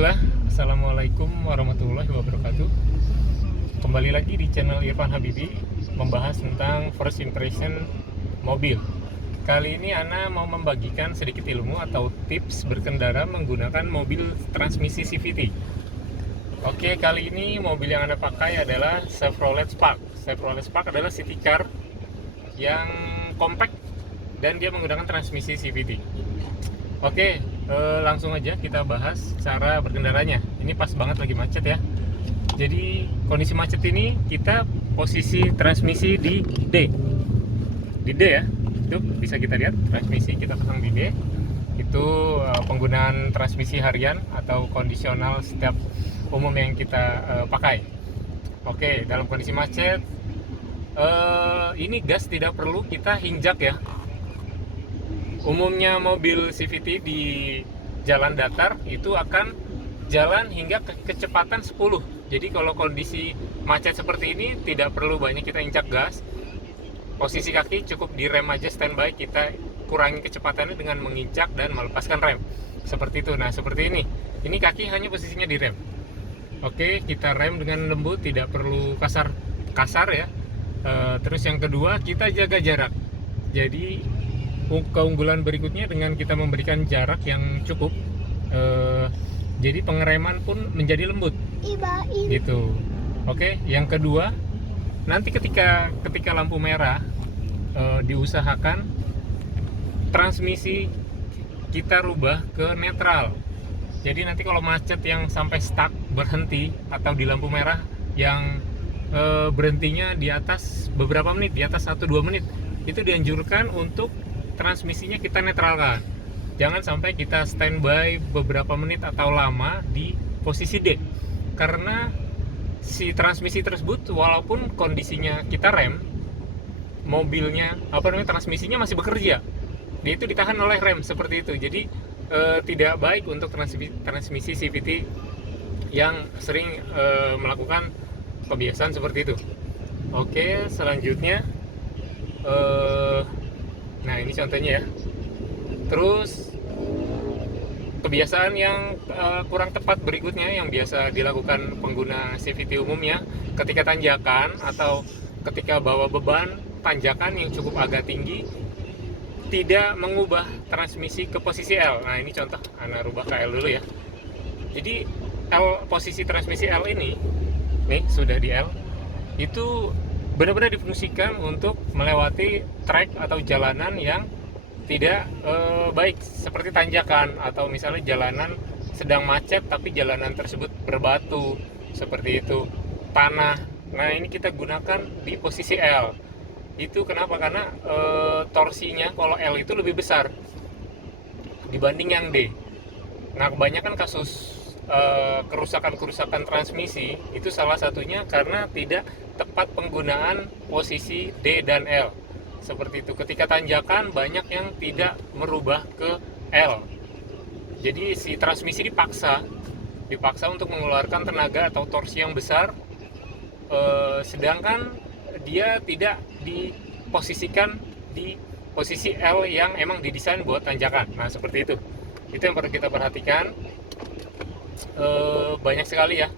Bismillah, Assalamualaikum warahmatullahi wabarakatuh. Kembali lagi di channel Irfan Habibi, membahas tentang first impression mobil. Kali ini Ana mau membagikan sedikit ilmu atau tips berkendara menggunakan mobil transmisi CVT. Oke, kali ini mobil yang Ana pakai adalah Chevrolet Spark. Chevrolet Spark adalah city car yang compact dan dia menggunakan transmisi CVT. Oke, langsung aja kita bahas cara berkendaranya. Ini pas banget lagi macet ya. Jadi kondisi macet ini kita posisi transmisi di D. Di D ya. Itu bisa kita lihat transmisi kita pasang di D. Itu penggunaan transmisi harian atau kondisional setiap umum yang kita pakai. Oke, dalam kondisi macet ini gas tidak perlu kita hinjak ya. Umumnya mobil CVT di jalan datar itu akan jalan hingga kecepatan 10. Jadi kalau kondisi macet seperti ini tidak perlu banyak kita injak gas. Posisi kaki cukup di rem aja standby, kita kurangi kecepatannya dengan menginjak dan melepaskan rem. Seperti itu. Nah, seperti ini. Ini kaki hanya posisinya di rem. Oke, kita rem dengan lembut, tidak perlu kasar ya. Terus yang kedua, kita jaga jarak. Jadi keunggulan berikutnya dengan kita memberikan jarak yang cukup, jadi pengereman pun menjadi lembut gitu. Oke, yang kedua, nanti ketika lampu merah, diusahakan transmisi kita rubah ke netral. Jadi nanti kalau macet yang sampai stuck berhenti atau di lampu merah yang berhentinya di atas beberapa menit, di atas 1-2 menit, itu dianjurkan untuk transmisinya kita netralkan. Jangan sampai kita standby beberapa menit atau lama di posisi D, karena si transmisi tersebut walaupun kondisinya kita rem, mobilnya transmisinya masih bekerja, dia itu ditahan oleh rem seperti itu. Jadi tidak baik untuk transmisi CVT yang sering melakukan kebiasaan seperti itu. Oke, selanjutnya nah ini contohnya ya. Terus kebiasaan yang kurang tepat berikutnya yang biasa dilakukan pengguna CVT umumnya, ketika tanjakan atau ketika bawa beban tanjakan yang cukup agak tinggi, tidak mengubah transmisi ke posisi L. Nah ini contoh, Ana rubah ke L dulu ya. Jadi posisi transmisi L ini, nih sudah di L, itu benar-benar difungsikan untuk melewati trek atau jalanan yang tidak baik, seperti tanjakan atau misalnya jalanan sedang macet tapi jalanan tersebut berbatu seperti itu, tanah. Nah ini kita gunakan di posisi L. Itu kenapa? Karena torsinya kalau L itu lebih besar dibanding yang D. Nah kebanyakan kasus kerusakan transmisi itu salah satunya karena tidak tepat penggunaan posisi D dan L. Seperti itu, ketika tanjakan banyak yang tidak merubah ke L. Jadi si transmisi dipaksa untuk mengeluarkan tenaga atau torsi yang besar, sedangkan dia tidak diposisikan di posisi L yang emang didesain buat tanjakan. Nah seperti itu yang perlu kita perhatikan. Banyak sekali ya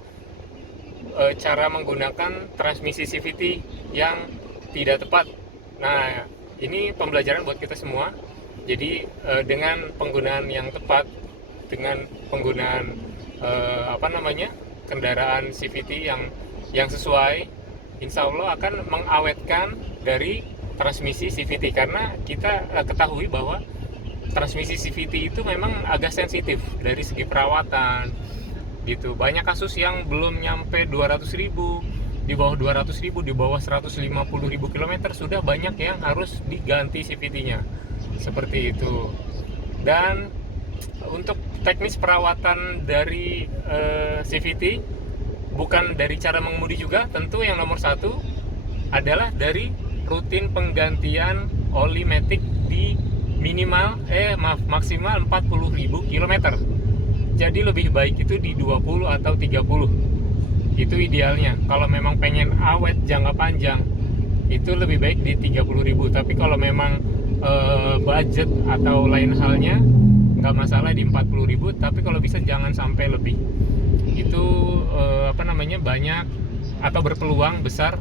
cara menggunakan transmisi CVT yang tidak tepat. Nah ini pembelajaran buat kita semua. Jadi dengan penggunaan yang tepat, dengan penggunaan kendaraan CVT yang sesuai, insya Allah akan mengawetkan dari transmisi CVT. Karena kita ketahui bahwa transmisi CVT itu memang agak sensitif dari segi perawatan gitu. Banyak kasus yang belum nyampe 200.000, di bawah 200.000, di bawah 150.000 km sudah banyak yang harus diganti CVT-nya seperti itu. Dan untuk teknis perawatan dari CVT, bukan dari cara mengemudi juga, tentu yang nomor satu adalah dari rutin penggantian oli matic di maksimal 40.000 km. Jadi lebih baik itu di 20 atau 30. Itu idealnya. Kalau memang pengen awet jangka panjang, itu lebih baik di 30.000. Tapi kalau memang budget atau lain halnya nggak masalah di 40.000, tapi kalau bisa jangan sampai lebih. Itu banyak atau berpeluang besar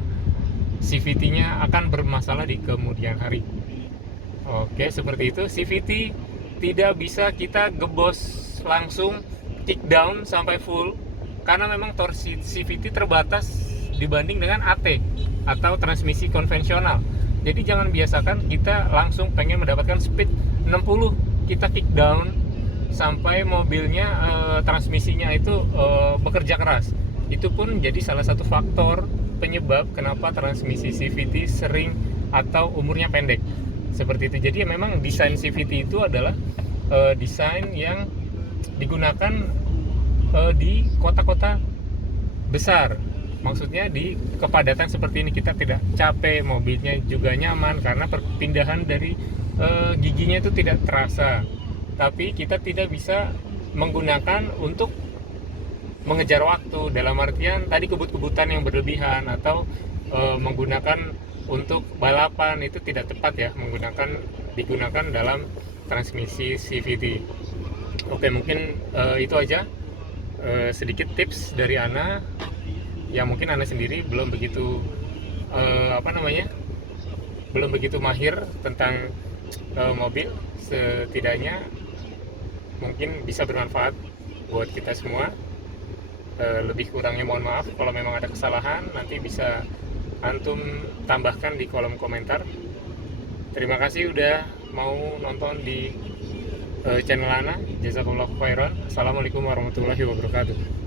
CVT-nya akan bermasalah di kemudian hari. Oke, seperti itu. CVT tidak bisa kita gebos langsung kick down sampai full karena memang torsi CVT terbatas dibanding dengan AT atau transmisi konvensional. Jadi jangan biasakan kita langsung pengen mendapatkan speed 60, kita kick down sampai mobilnya transmisinya itu bekerja keras. Itu pun jadi salah satu faktor penyebab kenapa transmisi CVT sering atau umurnya pendek. Seperti itu. Jadi memang desain CVT itu adalah desain yang digunakan di kota-kota besar. Maksudnya di kepadatan seperti ini kita tidak capek, mobilnya juga nyaman karena perpindahan dari giginya itu tidak terasa. Tapi kita tidak bisa menggunakan untuk mengejar waktu, dalam artian tadi kebut-kebutan yang berlebihan atau menggunakan untuk balapan itu tidak tepat ya, digunakan dalam transmisi CVT. Oke, mungkin itu aja sedikit tips dari Ana yang mungkin Ana sendiri belum begitu belum begitu mahir tentang mobil. Setidaknya mungkin bisa bermanfaat buat kita semua. Lebih kurangnya mohon maaf. Kalau memang ada kesalahan nanti bisa antum tambahkan di kolom komentar. Terima kasih udah mau nonton di channel Ana. Jazakallahu khairan. Assalamualaikum warahmatullahi wabarakatuh.